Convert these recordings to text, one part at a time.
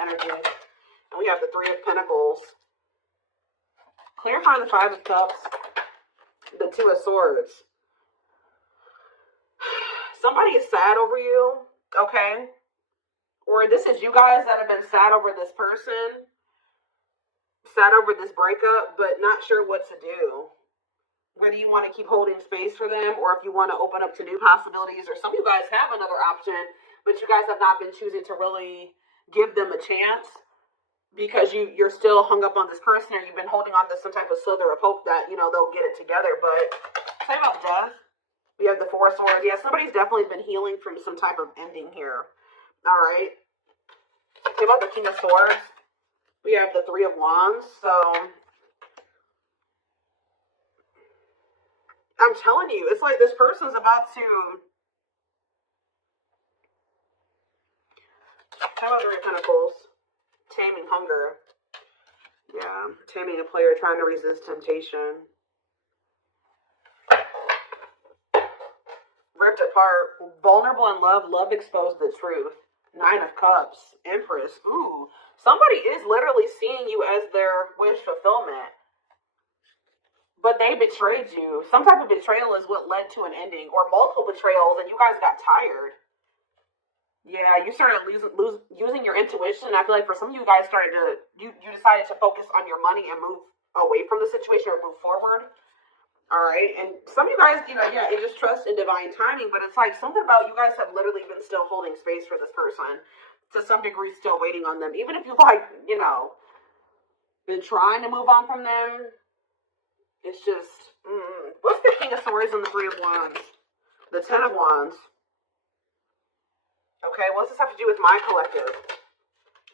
energy. And we have the Three of Pentacles. Clarifying the Five of Cups. The Two of Swords. Somebody is sad over you, okay? Or this is you guys that have been sad over this person. Sad over this breakup, but not sure what to do. Whether you want to keep holding space for them or if you want to open up to new possibilities, or some of you guys have another option, but you guys have not been choosing to really give them a chance because you're still hung up on this person, or you've been holding on to some type of slither of hope that, you know, they'll get it together. But say about death, we have the Four of Swords. Yeah, somebody's definitely been healing from some type of ending here. All right. Say about the King of Swords, we have the Three of Wands. So I'm telling you, it's like this person's about to... How about the Three of Pentacles? Taming hunger. Yeah, taming a player trying to resist temptation. Ripped apart. Vulnerable in love. Love exposed the truth. Nine of Cups. Empress. Ooh. Somebody is literally seeing you as their wish fulfillment. But they betrayed you. Some type of betrayal is what led to an ending, or multiple betrayals, and you guys got tired. Yeah, you started using your intuition. I feel like for some of you guys you decided to focus on your money and move away from the situation or move forward. All right, and some of you guys, you know, yeah, it just trust in divine timing, but it's like something about you guys have literally been still holding space for this person, to some degree still waiting on them, even if you've like, you know, been trying to move on from them. It's just, what's the King of Swords and the Three of Wands? The Ten of Wands. Okay, what does this have to do with my collective?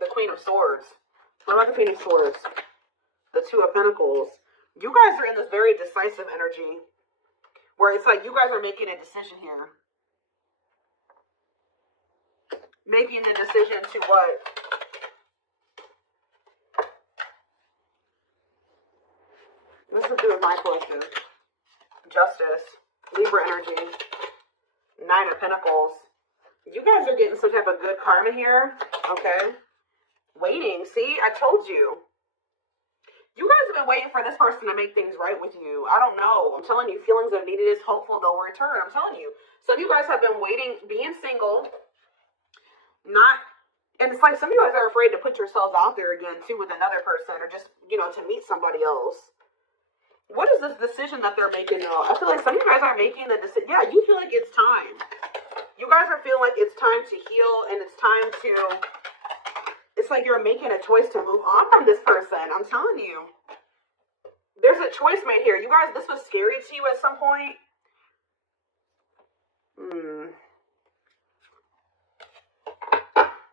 The Queen of Swords. What about the Queen of Swords? The Two of Pentacles. You guys are in this very decisive energy where it's like you guys are making a decision here. Making the decision to what? This has to do with my collective. Justice. Libra energy. Nine of Pentacles. You guys are getting some type of good karma here. Okay. Waiting. See, I told you. You guys have been waiting for this person to make things right with you. I don't know. I'm telling you, feelings of neediness, hopeful they'll return. I'm telling you. Some of you guys have been waiting, being single. And it's like some of you guys are afraid to put yourselves out there again, too, with another person, or just, you know, to meet somebody else. What is this decision that they're making, though? I feel like some of you guys are making the decision. Yeah, you feel like it's time. You guys are feeling like it's time to heal, and it's time to... It's like you're making a choice to move on from this person. I'm telling you. There's a choice made here. You guys, this was scary to you at some point.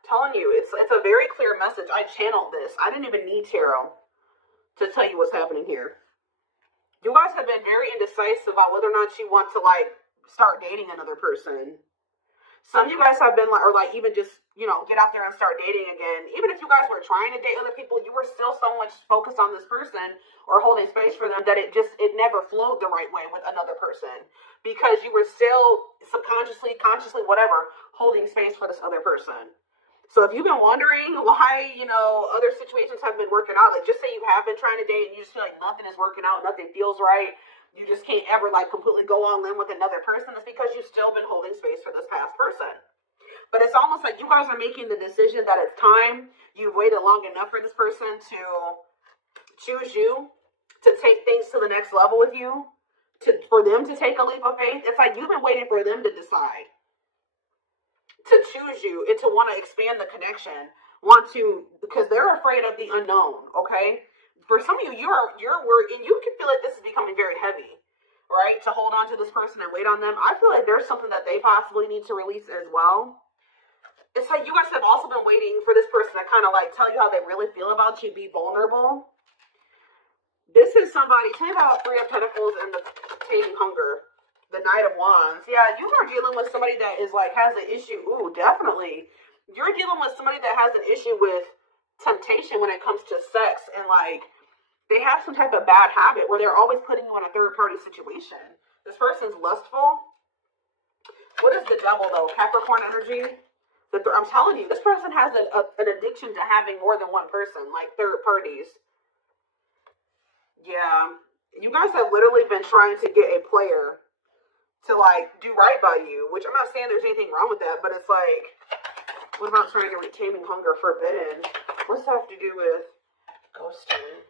Telling you, it's a very clear message. I channeled this. I didn't even need tarot to tell you what's happening here. You guys have been very indecisive about whether or not you want to, like, start dating another person. Some of you guys have been, like, or, like, even just, you know, get out there and start dating again. Even if you guys were trying to date other people, you were still so much focused on this person or holding space for them that it never flowed the right way with another person. Because you were still subconsciously, consciously, whatever, holding space for this other person. So if you've been wondering why, you know, other situations have been working out, like just say you have been trying to date and you just feel like nothing is working out, nothing feels right, you just can't ever like completely go all in with another person, it's because you've still been holding space for this past person. But it's almost like you guys are making the decision that it's time, you've waited long enough for this person to choose you, to take things to the next level with you, for them to take a leap of faith. It's like you've been waiting for them to decide. To choose you and to want to expand the connection, because they're afraid of the unknown. Okay, for some of you, you're worried, and you can feel like this is becoming very heavy, right? To hold on to this person and wait on them. I feel like there's something that they possibly need to release as well. It's like you guys have also been waiting for this person to kind of like tell you how they really feel about you, be vulnerable. This is somebody. Tell me about Three of Pentacles and the Taming Hunger. The Knight of Wands. Yeah, you are dealing with somebody that is like, has an issue. Ooh, definitely. You're dealing with somebody that has an issue with temptation when it comes to sex. And like, they have some type of bad habit where they're always putting you in a third party situation. This person's lustful. What is the Devil though? Capricorn energy. The I'm telling you, this person has an addiction to having more than one person, like third parties. Yeah. You guys have literally been trying to get a player to like do right by you, which I'm not saying there's anything wrong with that, but it's like, what about trying to taming hunger forbidden? What's that have to do with ghosting?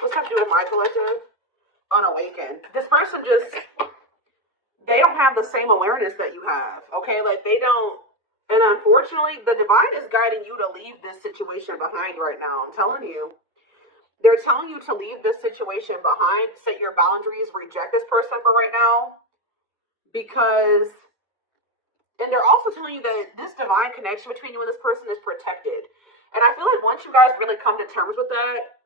What's that have to do with my collective? Unawakened. This person just, they don't have the same awareness that you have, okay? Like they don't, and unfortunately, the divine is guiding you to leave this situation behind right now. I'm telling you. They're telling you to leave this situation behind, set your boundaries, reject this person for right now. Because, and they're also telling you that this divine connection between you and this person is protected. And I feel like once you guys really come to terms with that,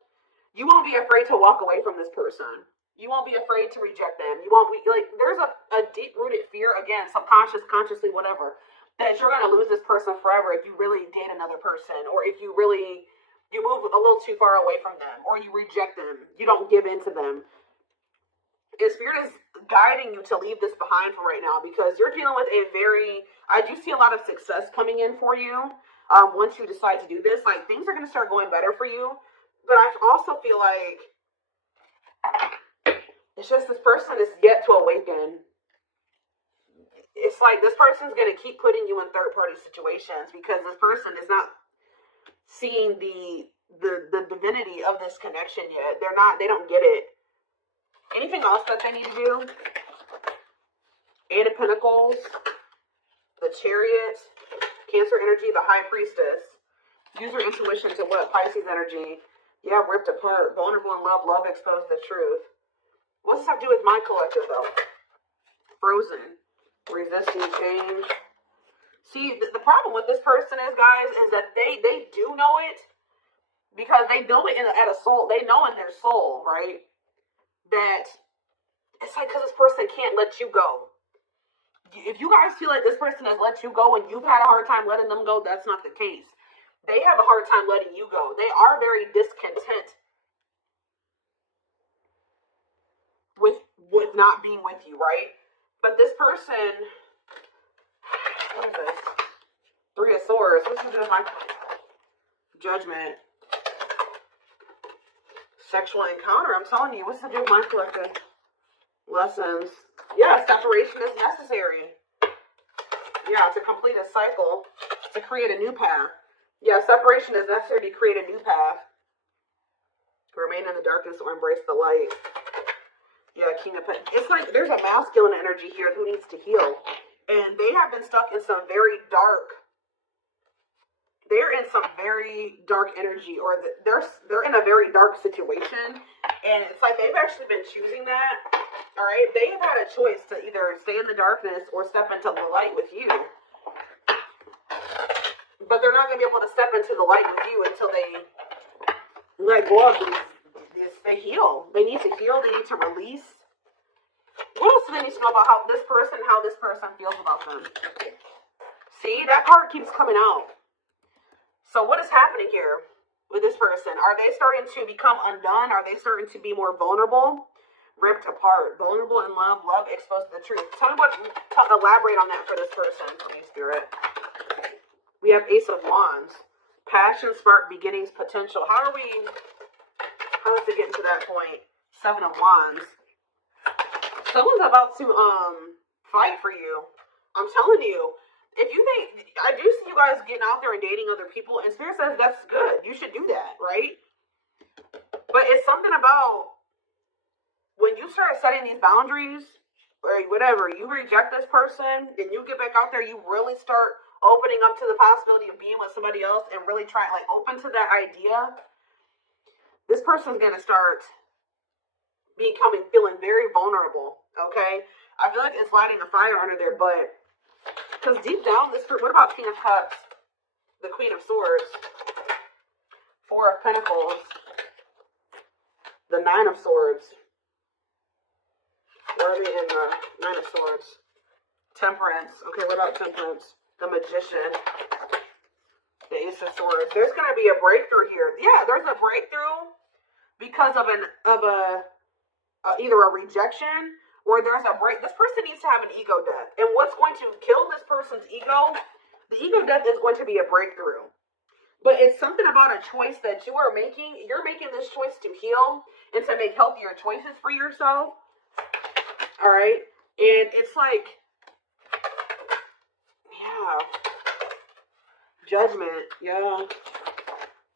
you won't be afraid to walk away from this person. You won't be afraid to reject them. You won't be, like, there's a deep-rooted fear, again, subconscious, consciously, whatever, that you're going to lose this person forever if you really date another person, or if you really, you move a little too far away from them, or you reject them, you don't give in to them. And Spirit is guiding you to leave this behind for right now, because you're dealing with a very, I do see a lot of success coming in for you once you decide to do this. Like, things are going to start going better for you, but I also feel like it's just this person is yet to awaken. It's like this person's going to keep putting you in third-party situations because this person is not seeing the divinity of this connection yet. They don't get it. Anything else that they need to do? Eight of Pentacles, the Chariot, Cancer energy, the High Priestess. Use your intuition to what? Pisces energy. Yeah, ripped apart, vulnerable in love, love exposed the truth. What's this have to do with my collective though? Frozen, resisting change. See, the problem with this person is, guys, is that they do know it because they know it at a soul. They know in their soul, right? That it's like because this person can't let you go. If you guys feel like this person has let you go and you've had a hard time letting them go, that's not the case. They have a hard time letting you go. They are very discontent with not being with you, right? But this person, what is this? Three of Swords. What's to do with my Judgment? Sexual encounter. I'm telling you, what's to do with my collective? Lessons. Yeah, separation is necessary. Yeah, to complete a cycle, to create a new path. Yeah, separation is necessary to create a new path. Remain in the darkness or embrace the light. Yeah, King of Pentacles. It's like there's a masculine energy here who needs to heal. And they have been stuck in some very dark, they're in some very dark energy, or they're in a very dark situation. And it's like they've actually been choosing that. All right, they have had a choice to either stay in the darkness or step into the light with you. But they're not going to be able to step into the light with you until they let go of these. They heal. They need to heal. They need to release. What else do they need to know about how this person feels about them? See, that card keeps coming out. So what is happening here with this person? Are they starting to become undone? Are they starting to be more vulnerable? Ripped apart. Vulnerable in love. Love exposed to the truth. Tell me elaborate on that for this person, please, Spirit. We have Ace of Wands. Passion, spark, beginnings, potential. How does it get to that point? Seven of Wands. Someone's about to fight for you. I'm telling you. If you think, I do see you guys getting out there and dating other people, and Spirit says that's good. You should do that, right? But it's something about when you start setting these boundaries, or whatever, you reject this person, and you get back out there, you really start opening up to the possibility of being with somebody else and really trying, like, open to that idea. This person's going to start feeling very vulnerable, okay? I feel like it's lighting a fire under their butt. Because deep down, what about King of Cups? The Queen of Swords. Four of Pentacles. The Nine of Swords. Where are they in the Nine of Swords? Temperance. Okay, what about Temperance? The Magician. The Ace of Swords. There's going to be a breakthrough here. Yeah, there's a breakthrough because of either a rejection or there's a break. This person needs to have an ego death. And what's going to kill this person's ego The ego death is going to be a breakthrough. But it's something about a choice that you are making. You're making this choice to heal and to make healthier choices for yourself. All right. And it's like, yeah. Judgment. Yeah.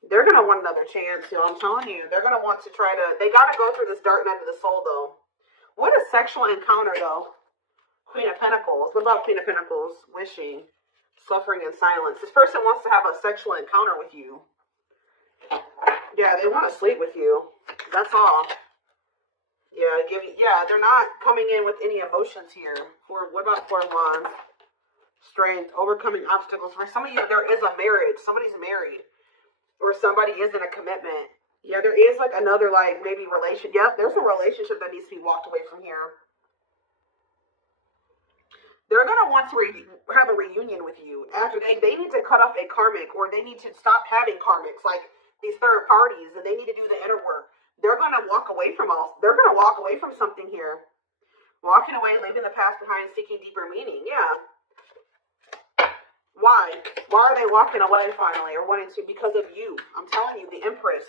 They're going to want another chance, yo. I'm telling you. They're going to want to try to, they got to go through this dark night of the soul, though. What a sexual encounter, though. Queen of Pentacles. What about Queen of Pentacles? Wishing. Suffering in silence. This person wants to have a sexual encounter with you. Yeah, they want to sleep with you. That's all. Yeah, they're not coming in with any emotions here. What about Four of Wands? Strength, overcoming obstacles. For some of you, there is a marriage. Somebody's married. Or somebody is in a commitment. Yeah, there is like another, like, maybe relation. Yep, there's a relationship that needs to be walked away from here. They're going to want to have a reunion with you. After they need to cut off a karmic, or they need to stop having karmics, like these third parties, and they need to do the inner work. They're going to walk away from they're going to walk away from something here. Walking away, leaving the past behind, seeking deeper meaning. Yeah. Why? Why are they walking away finally, or wanting to? Because of you. I'm telling you, the Empress.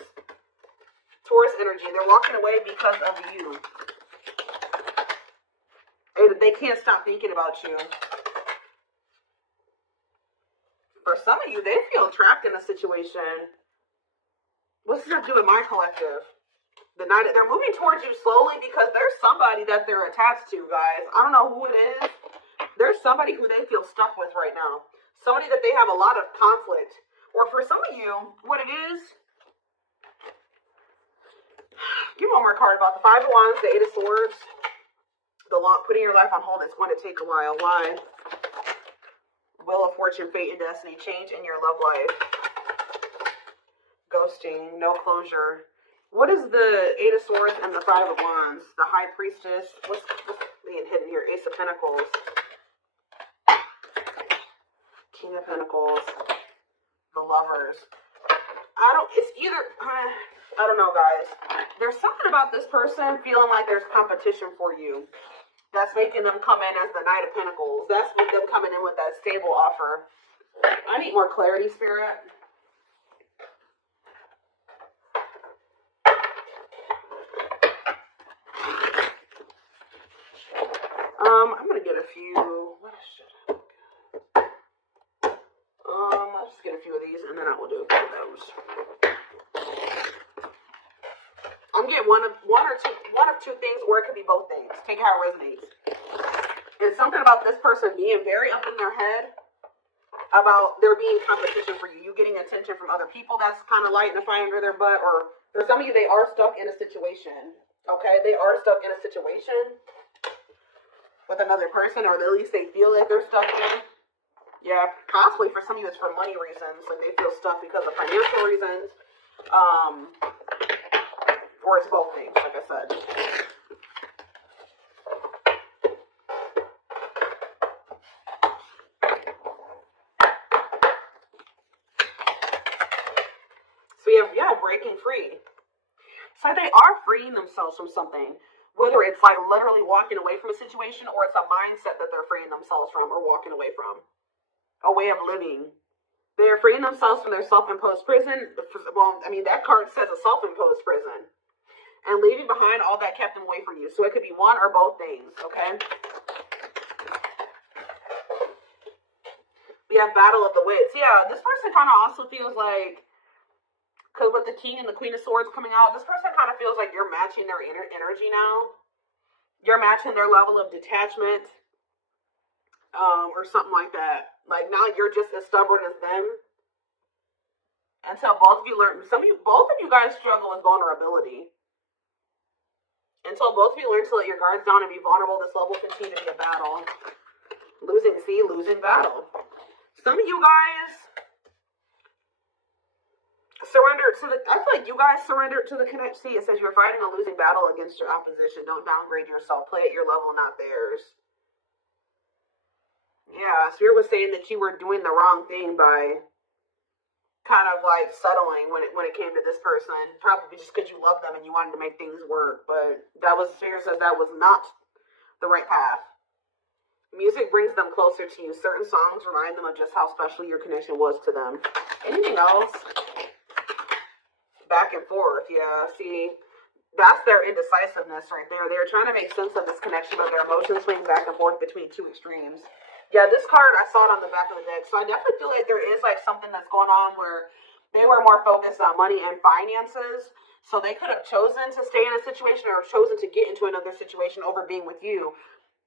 Taurus energy. They're walking away because of you. They can't stop thinking about you. For some of you, they feel trapped in a situation. What's this have to do with my collective? The night they're moving towards you slowly because there's somebody that they're attached to, guys. I don't know who it is. There's somebody who they feel stuck with right now. Somebody that they have a lot of conflict. Or for some of you, what it is. Give me one more card about the Five of Wands, the Eight of Swords. Putting your life on hold is going to take a while. Why? Wheel of Fortune, Fate, and Destiny. Change in your love life. Ghosting. No closure. What is the Eight of Swords and the Five of Wands? The High Priestess. What's being hidden here? Ace of Pentacles. King of Pentacles. The Lovers. I don't know, guys. There's something about this person feeling like there's competition for you. That's making them come in as the Knight of Pentacles. That's with them coming in with that stable offer. I need more clarity, Spirit. I'm going to get a few. What should I get? I'll just get a few of these, and then I will do a few of those. I'm getting one of two things, or it could be both things. Take it how it resonates. It's something about this person being very up in their head about there being competition for you. You getting attention from other people that's kind of lighting a fire under their butt. Or for some of you, they are stuck in a situation. Okay? They are stuck in a situation with another person, or at least they feel like they're stuck in. Yeah, possibly for some of you it's for money reasons. Like they feel stuck because of financial reasons. Or it's both things, like I said. So we have breaking free. So they are freeing themselves from something. Whether it's like literally walking away from a situation, or it's a mindset that they're freeing themselves from or walking away from. A way of living. They are freeing themselves from their self-imposed prison. Well, I mean, that card says a self-imposed prison. And leaving behind all that kept them away from you. So it could be one or both things, okay? We have Battle of the Wits. Yeah, this person kind of also feels like, because with the King and the Queen of Swords coming out, this person kind of feels like you're matching their energy now. You're matching their level of detachment. Or something like that. Like now you're just as stubborn as them. Until both of you learn, both of you guys struggle with vulnerability. Until both of you learn to let your guards down and be vulnerable, this love will continue to be a battle. Losing battle. Some of you guys surrender to I feel like you guys surrender to the connection. See, it says you're fighting a losing battle against your opposition. Don't downgrade yourself. Play at your level, not theirs. Yeah, Spirit was saying that you were doing the wrong thing by kind of like settling when it came to this person, probably just because you love them and you wanted to make things work. But Spirit says that was not the right path. Music brings them closer to you. Certain songs remind them of just how special your connection was to them. Anything else? Back and forth, yeah. See, that's their indecisiveness right there. They're trying to make sense of this connection, but their emotions swing back and forth between two extremes. Yeah, this card, I saw it on the back of the deck. So I definitely feel like there is like something that's going on where they were more focused on money and finances. So they could have chosen to stay in a situation or chosen to get into another situation over being with you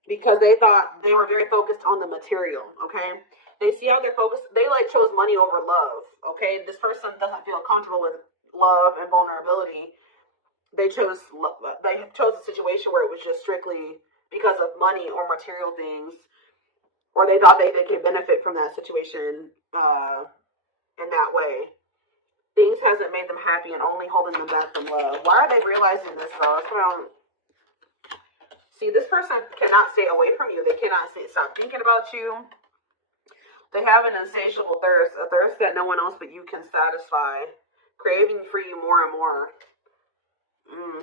because they thought they were very focused on the material, okay? They see how they're focused. They like chose money over love, okay? This person doesn't feel comfortable with love and vulnerability. They chose a situation where it was just strictly because of money or material things, or they thought they could benefit from that situation in that way. Things hasn't made them happy and only holding them back from love. Why are they realizing this though? That's what I don't see. This person cannot stay away from you. They cannot stop thinking about you. They have an insatiable thirst, a thirst that no one else but you can satisfy, craving for you more and more.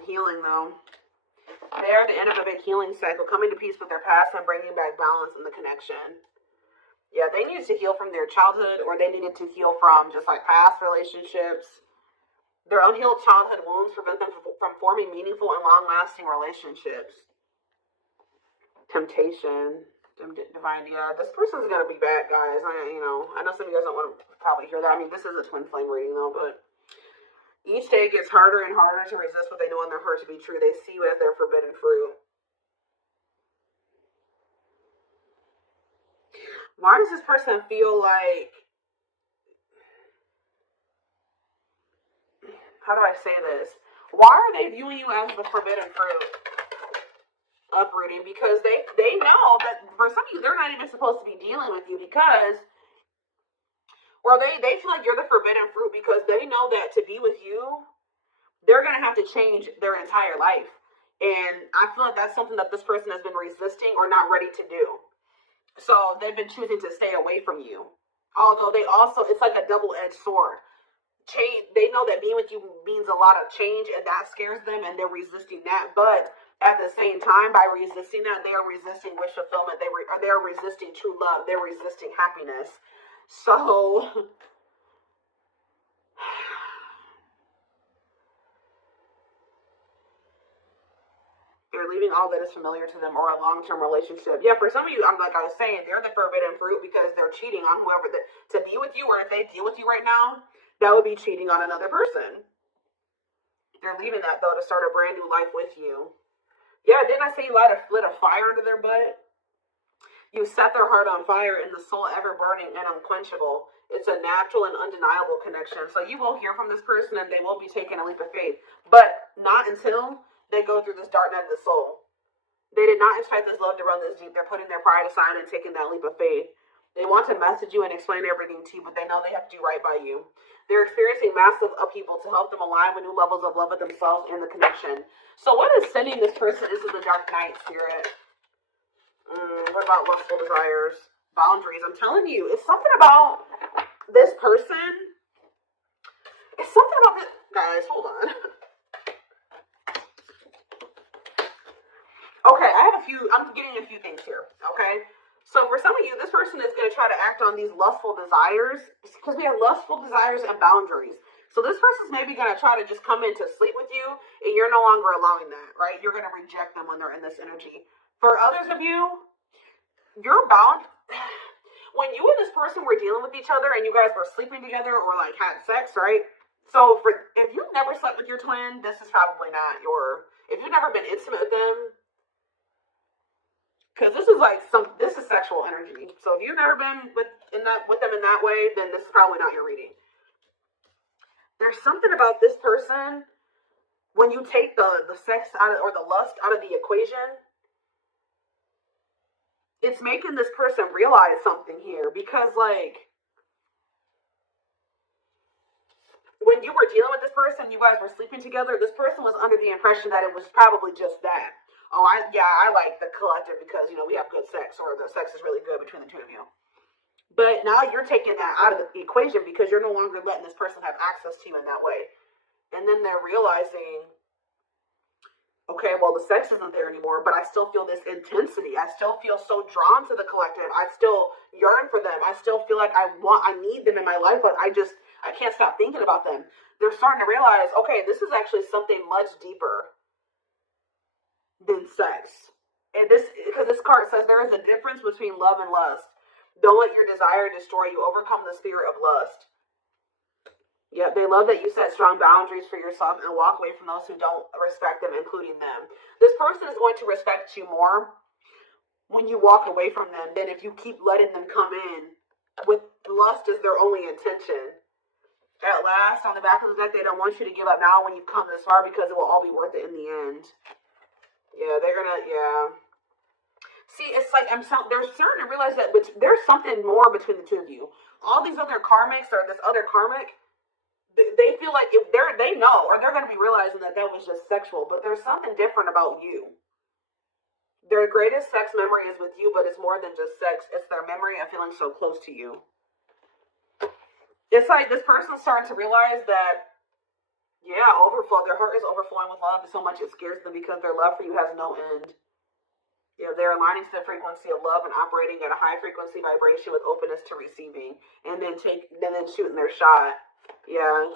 Healing though. They are at the end of a big healing cycle, coming to peace with their past and bringing back balance in the connection. Yeah, they needed to heal from their childhood, or they needed to heal from just like past relationships. Their unhealed childhood wounds prevent them from forming meaningful and long-lasting relationships. Temptation, divine. Yeah, this person's gonna be bad, guys. I know some of you guys don't want to probably hear that. I mean, this is a twin flame reading though, but. Each day gets harder and harder to resist what they know in their heart to be true. They see you as their forbidden fruit. Why does this person feel like... How do I say this? Why are they viewing you as the forbidden fruit? Uprooting. Because they know that for some of you, they're not even supposed to be dealing with you because... Or they feel like you're the forbidden fruit because they know that to be with you, they're going to have to change their entire life. And I feel like that's something that this person has been resisting or not ready to do. So they've been choosing to stay away from you. Although it's like a double-edged sword. They know that being with you means a lot of change and that scares them and they're resisting that. But at the same time, by resisting that, they are resisting wish fulfillment. They're resisting true love. They're resisting happiness. So, they're leaving all that is familiar to them or a long-term relationship. Yeah, for some of you, like I was saying, they're the forbidden fruit because they're cheating on whoever to be with you, or if they deal with you right now, that would be cheating on another person. They're leaving that though to start a brand new life with you. Yeah, didn't I say you lit a fire under their butt? You set their heart on fire and the soul ever burning and unquenchable. It's a natural and undeniable connection. So you will hear from this person and they will be taking a leap of faith. But not until they go through this dark night of the soul. They did not expect this love to run this deep. They're putting their pride aside and taking that leap of faith. They want to message you and explain everything to you, but they know they have to do right by you. They're experiencing massive upheaval to help them align with new levels of love with themselves and the connection. So what is sending this person into the dark night, Spirit? What about lustful desires? Boundaries. I'm telling you, it's something about this person. It's something about this. Guys, hold on. Okay, I'm getting a few things here, okay? So for some of you, this person is going to try to act on these lustful desires because we have lustful desires and boundaries. So this person's maybe going to try to just come in to sleep with you and you're no longer allowing that, right? You're going to reject them when they're in this energy. For others of you, you're bound. When you and this person were dealing with each other and you guys were sleeping together or like had sex, right? So if you've never slept with your twin, this is probably not if you've never been intimate with them, because this is sexual energy. So if you've never been with them in that way, then this is probably not your reading. There's something about this person when you take the sex out of, or the lust out of the equation. It's making this person realize something here because, like, when you were dealing with this person, you guys were sleeping together, this person was under the impression that it was probably just that. Oh, I like the collective because, we have good sex, or the sex is really good between the two of you. But now you're taking that out of the equation because you're no longer letting this person have access to you in that way. And then they're realizing Okay, well, the sex isn't there anymore, but I still feel this intensity. I still feel so drawn to the collective. I still yearn for them. I still feel like I need them in my life, but I can't stop thinking about them. They're starting to realize, okay, this is actually something much deeper than sex. And this, because this card says there is a difference between love and lust. Don't let your desire destroy you. Overcome the spirit of lust. Yeah, they love that you set strong boundaries for yourself and walk away from those who don't respect them, including them. This person is going to respect you more when you walk away from them than if you keep letting them come in with lust as their only intention. At last, on the back of the deck, they don't want you to give up now when you've come this far because it will all be worth it in the end. Yeah, they're gonna, yeah. See, it's like they're starting to realize that there's something more between the two of you. All these other karmics or this other karmic, they feel like if they know, or they're going to be realizing that was just sexual, but there's something different about you. Their greatest sex memory is with you, but it's more than just sex. It's their memory of feeling so close to you. It's like this person's starting to realize that, yeah, overflow. Their heart is overflowing with love so much it scares them because their love for you has no end. Yeah, they're aligning to the frequency of love and operating at a high frequency vibration with openness to receiving, and then shooting their shot. Yeah.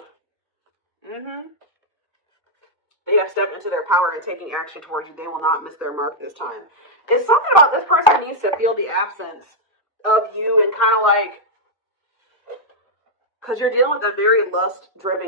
They have stepped into their power and taking action towards you. They will not miss their mark this time. It's something about this person needs to feel the absence of you and kind of like, because you're dealing with a very lust-driven